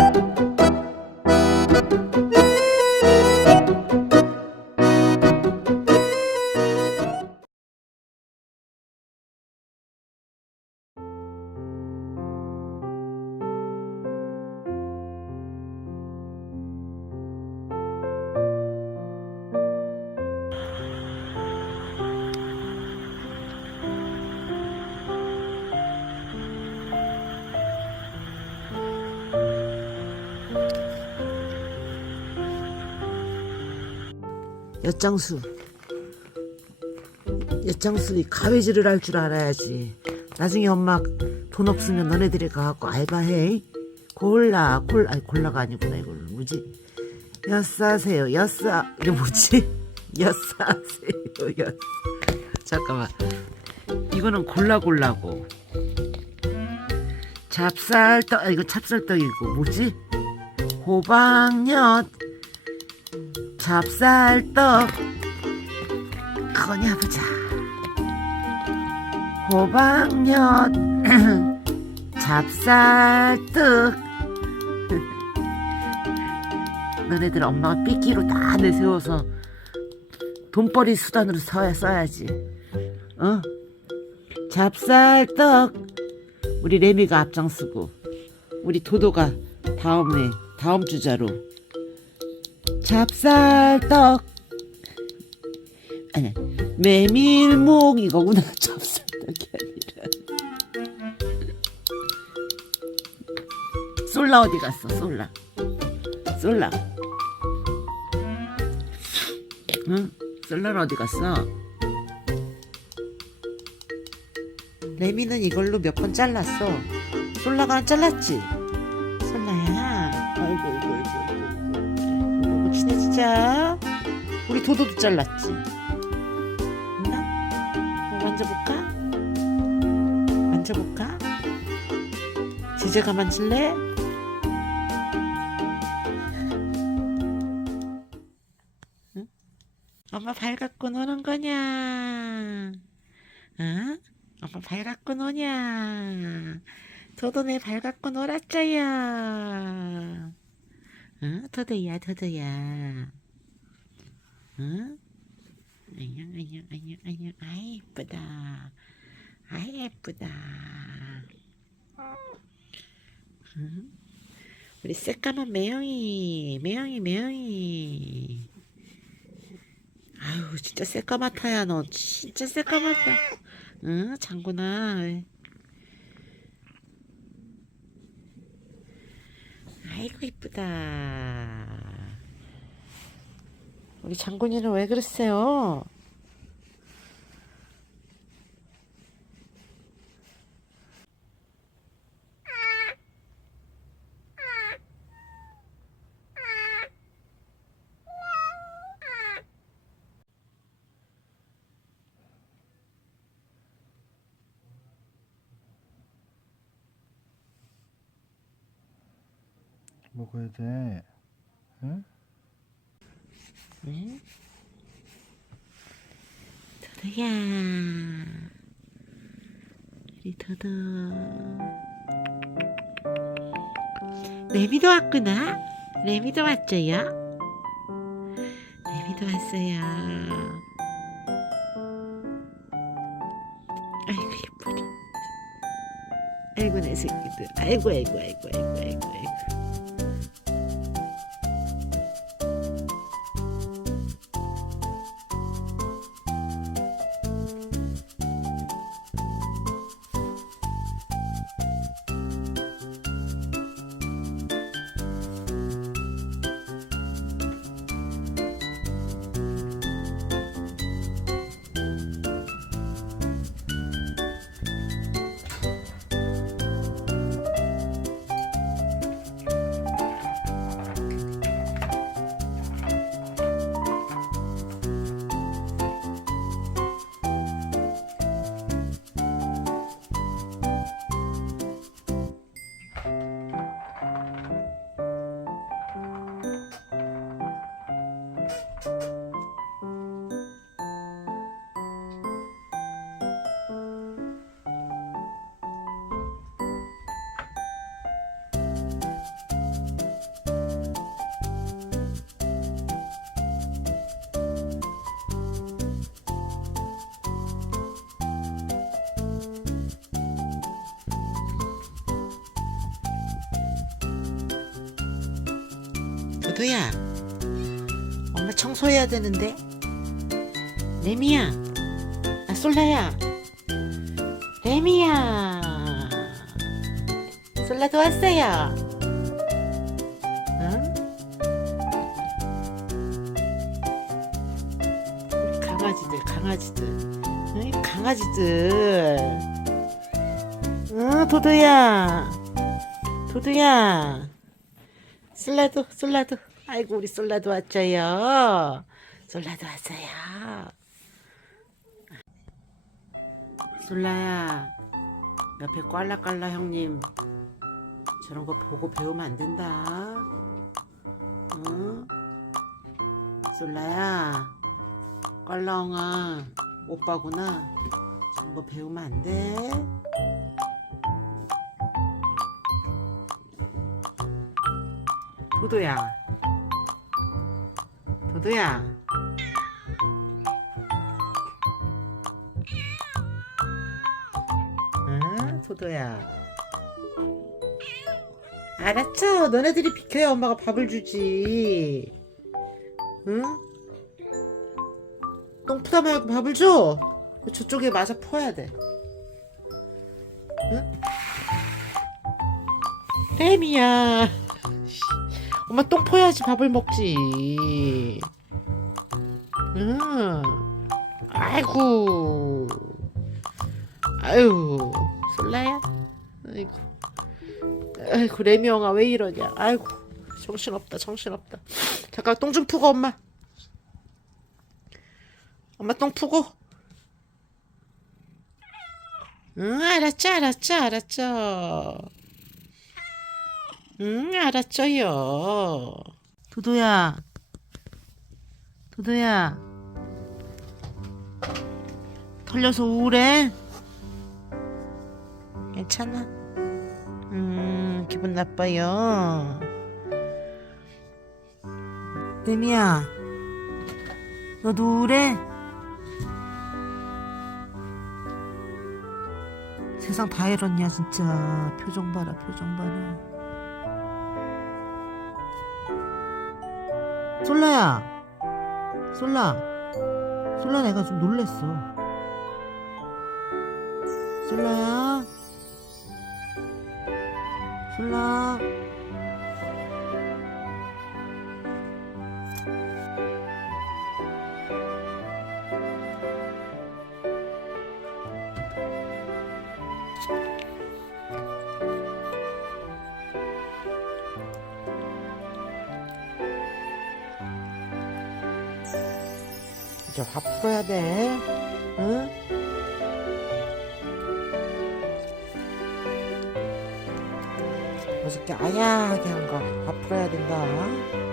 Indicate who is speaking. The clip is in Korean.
Speaker 1: Thank you. 엿장수. 엿장수 이 가위질을 할 줄 알아야지. 나중에 엄마 돈 없으면 너네들이 가갖고 알바해. 콜라 콜 아니 콜라가 아니구나 이걸 뭐지? 엿사세요 엿사. 이게 뭐지? 엿사세요 엿. 잠깐만. 이거는 골라 골라고. 찹쌀떡 아 이거 찹쌀떡이고 뭐지? 호박엿 찹쌀떡. 그거냐 보자. 호박엿. 찹쌀떡. 너네들 엄마가 삐끼로 다 내세워서 돈벌이 수단으로 써야 써야지. 어? 찹쌀떡. 우리 레미가 앞장서고 우리 도도가 다음에 다음 주자로 찹쌀떡. 아니 메밀묵 이거구나 찹쌀떡이 아니라. 솔라 어디 갔어 솔라? 솔라. 응? 솔라는 어디 갔어? 레미는 이걸로 몇 번 잘랐어. 솔라가 안 잘랐지 자 우리 도도도 잘랐지 있나? 뭐 만져볼까? 만져볼까? 제재가 만질래? 응? 엄마 발 갖고 노는 거냐? 응? 엄마 발 갖고 노냐? 도도 내 발 갖고 놀았자야. 응? 도도야, 도도야. 응? 안녕, 안녕, 안녕, 안녕. 아이, 예쁘다. 아이, 예쁘다. 응? 우리 새까만 매형이, 매형이, 매형이. 아유, 진짜 새까맣다야, 너. 진짜 새까맣다. 응, 장구나. 아이고, 이쁘다. 우리 장군이는 왜 그러세요?
Speaker 2: 먹어야 돼. 응?
Speaker 1: 응? 도도야. 우리 도도. 레미도 왔구나. 레미도 왔죠요. 레미도 왔어요. 아이고 예쁘다. 아이고 내 새끼들. 아이고 아이고 아이고 아이고 아이고 아이고. 도도야. 엄마 청소해야 되는데. 레미야. 아 솔라야. 레미야. 솔라도 왔어요. 응? 강아지들 강아지들. 응? 강아지들. 응 도도야. 도도야 솔라도 솔라도. 아이고 우리 솔라도 왔죠요. 솔라도 왔어요. 솔라야 옆에 꽐라꽐라 형님 저런 거 보고 배우면 안 된다. 응? 솔라야 꽐라엉아 오빠구나. 저런 거 배우면 안돼 도도야. 도도야. 응 도도야. 알았죠? 너네들이 비켜야 엄마가 밥을 주지. 응? 똥 푸다 말고 밥을 줘. 저쪽에 마저 퍼야 돼. 응? 램이야 엄마 똥 퍼야지 밥을 먹지. 응. 아이고. 아유, 솔라야? 아이고. 아이고, 레미영아, 왜 이러냐? 아이고, 정신없다, 정신없다. 잠깐, 똥 좀 푸고, 엄마. 엄마 똥 푸고. 응, 알았죠, 알았죠, 알았죠. 응, 알았죠요. 도도야. 도도야. 털려서 우울해? 괜찮아? 음, 기분 나빠요. 데미야. 너도 우울해? 세상 다 이렇냐, 진짜. 표정 봐라, 표정 봐라. 솔라야. 솔라. 솔라 내가 좀 놀랬어. 솔라야. 솔라 이제 화 풀어야 돼 응? 어저께 아야하게 한거화 풀어야 된다